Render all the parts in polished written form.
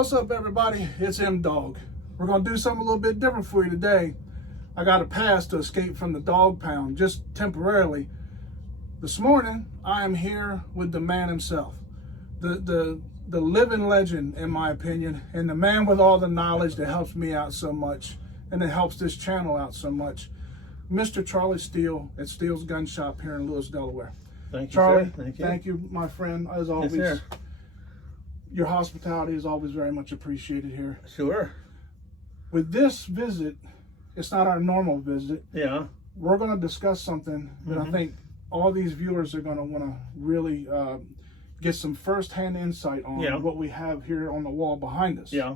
What's up, everybody? It's M-Dog. We're going to do something a little bit different for you today. I got a pass to escape from the dog pound, just temporarily. This morning, I am here with the man himself. The living legend, in my opinion, and the man with all the knowledge that helps me out so much, and that helps this channel out so much, Mr. Charlie Steele at Steele's Gun Shop here in Lewes, Delaware. Thank you, Charlie, sir. thank you, my friend, as always. Yes, sir. Your hospitality is always very much appreciated here. Sure. With this visit, it's not our normal visit. Yeah. We're going to discuss something that I think all these viewers are going to want to really get some firsthand insight on what we have here on the wall behind us. Yeah.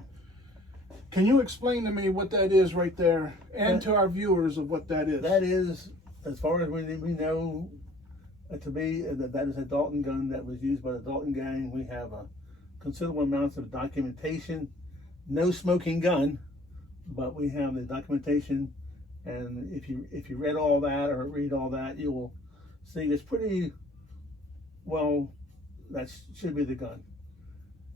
Can you explain to me what that is right there, and to our viewers of what that is? That is, as far as we know, to be that is a Dalton gun that was used by the Dalton Gang. We have a considerable amounts of documentation. No smoking gun, but we have the documentation, and if you read all that or read all that, you will see it's pretty well. That should be the gun.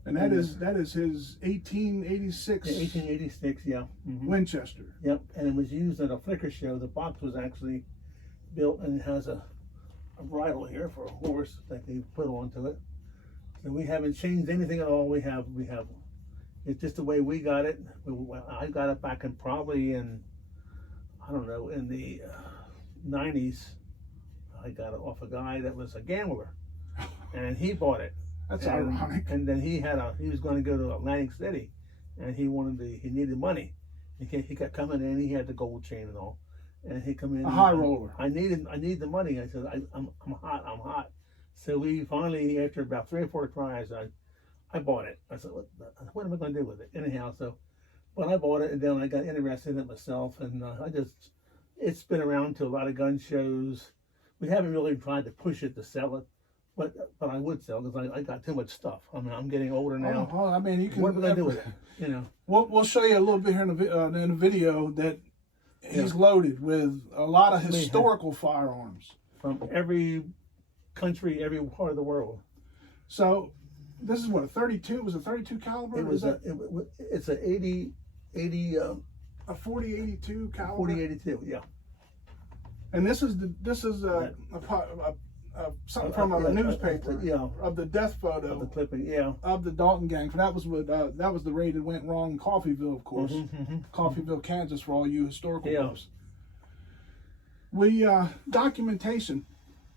And that is his 1886. 1886, yeah. Winchester. Yep, and it was used at a Flickr show. The box was actually built, and it has a bridle here for a horse that they put onto it. So we haven't changed anything at all. We have it's just the way we got it. I got it back in probably in, I don't know, in the 90s. I got it off a guy that was a gambler, and he bought it. That's ironic. And then he was going to go to Atlantic City, and he needed money. He kept coming in. He had the gold chain and all, and he come in. A high roller. I need the money. I said, I'm hot. So we finally, after about 3 or 4 tries, I bought it. I said, what am I going to do with it? Anyhow, but I bought it, and then I got interested in it myself, and it's been around to a lot of gun shows. We haven't really tried to push it to sell it, but I would sell, because I got too much stuff. I mean, I'm getting older now. Oh, I mean, you can. What am I going to do with it? You know. We'll show you a little bit here in the video that he's loaded with a lot of historical firearms from every country, every part of the world. So this is what, a 32? Was it 32 caliber? It's a 80 a 40-82 caliber. 40-82, yeah. And this is something from a newspaper of the death photo of the clipping, of the Dalton Gang. That was the raid that went wrong in Coffeyville, of course. Coffeyville, Kansas, for all you historical buffs. We documentation.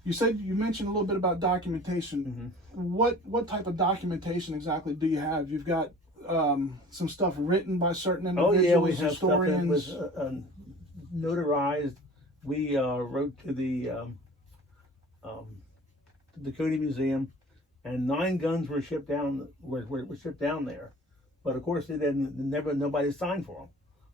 You mentioned a little bit about documentation. What type of documentation exactly do you have? You've got some stuff written by certain individuals, we have historians. Stuff that was notarized. We wrote to the Cody Museum, and 9 guns were shipped down. Were shipped down there, but of course nobody signed for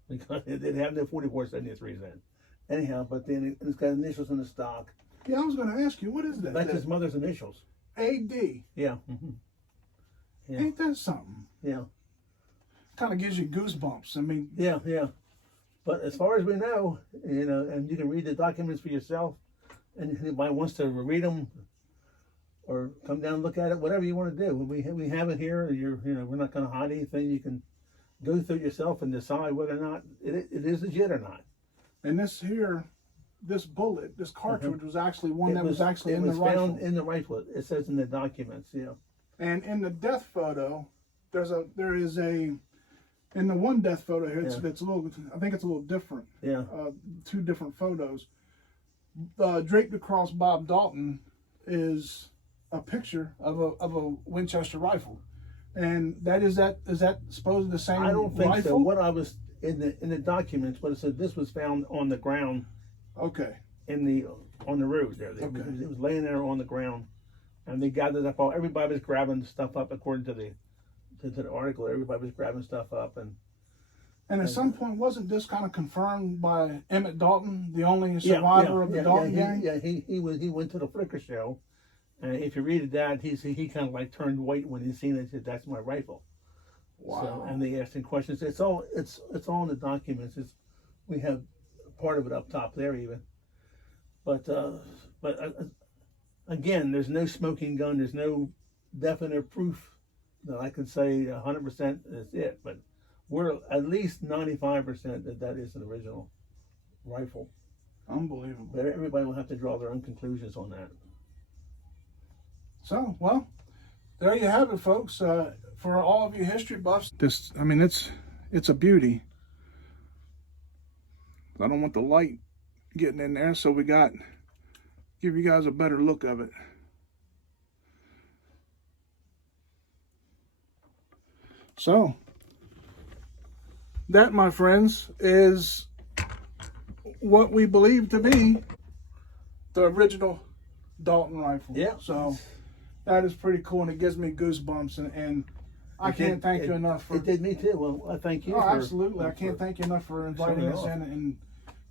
them, because they didn't have no 4473s then. Anyhow, but then it's got initials in the stock. Yeah, I was going to ask you, what is that? That's his mother's initials. A.D. Yeah. Yeah. Ain't that something? Yeah. Kind of gives you goosebumps. I mean. Yeah. But as far as we know, and you can read the documents for yourself, and if anybody wants to read them or come down and look at it, whatever you want to do. We have it here. We're not going to hide anything. You can go through it yourself and decide whether or not it is legit or not. And this bullet, this cartridge was actually one that was actually in the rifle. It was found in the rifle. It says in the documents, And in the death photo, there is in the one death photo here, it's a little, I think it's a little different. Yeah. 2 different photos. Draped across Bob Dalton is a picture of a Winchester rifle, and is that supposed the same? I don't think rifle? so. What I was in the documents, but it said this was found on the ground. Okay. On the road there. It was laying there on the ground, and they gathered up everybody was grabbing stuff up according to the article. Everybody was grabbing stuff up, and at some point, wasn't this kind of confirmed by Emmett Dalton, the only survivor of the Dalton Gang? He went to the Flickr show, and if you read that, he kind of like turned white when he seen it. He said, "That's my rifle." Wow. So, and they asked him questions. It's all in the documents. We have part of it up top there even, but again, there's no smoking gun. There's no definite proof that I can say 100% is it, but we're at least 95% that is an original rifle. Unbelievable. But everybody will have to draw their own conclusions on that. So, well, there you have it, folks. For all of you history buffs, this, I mean, it's a beauty. I don't want the light getting in there, so give you guys a better look of it. So, that, my friends, is what we believe to be the original Dalton rifle. Yeah. So, that is pretty cool, and it gives me goosebumps, and I can't thank you enough for... It did me too. Well, I thank you. Oh, absolutely. I can't thank you enough for inviting us in, and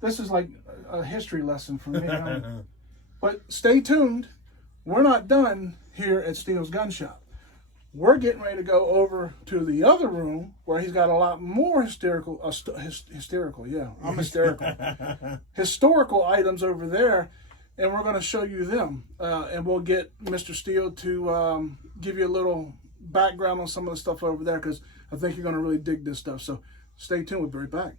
this is like a history lesson for me. But stay tuned. We're not done here at Steele's Gun Shop. We're getting ready to go over to the other room where he's got a lot more hysterical, yeah, I'm hysterical. Historical items over there, and we're going to show you them. And we'll get Mr. Steele to give you a little background on some of the stuff over there, because I think you're going to really dig this stuff. So stay tuned. We'll be right back.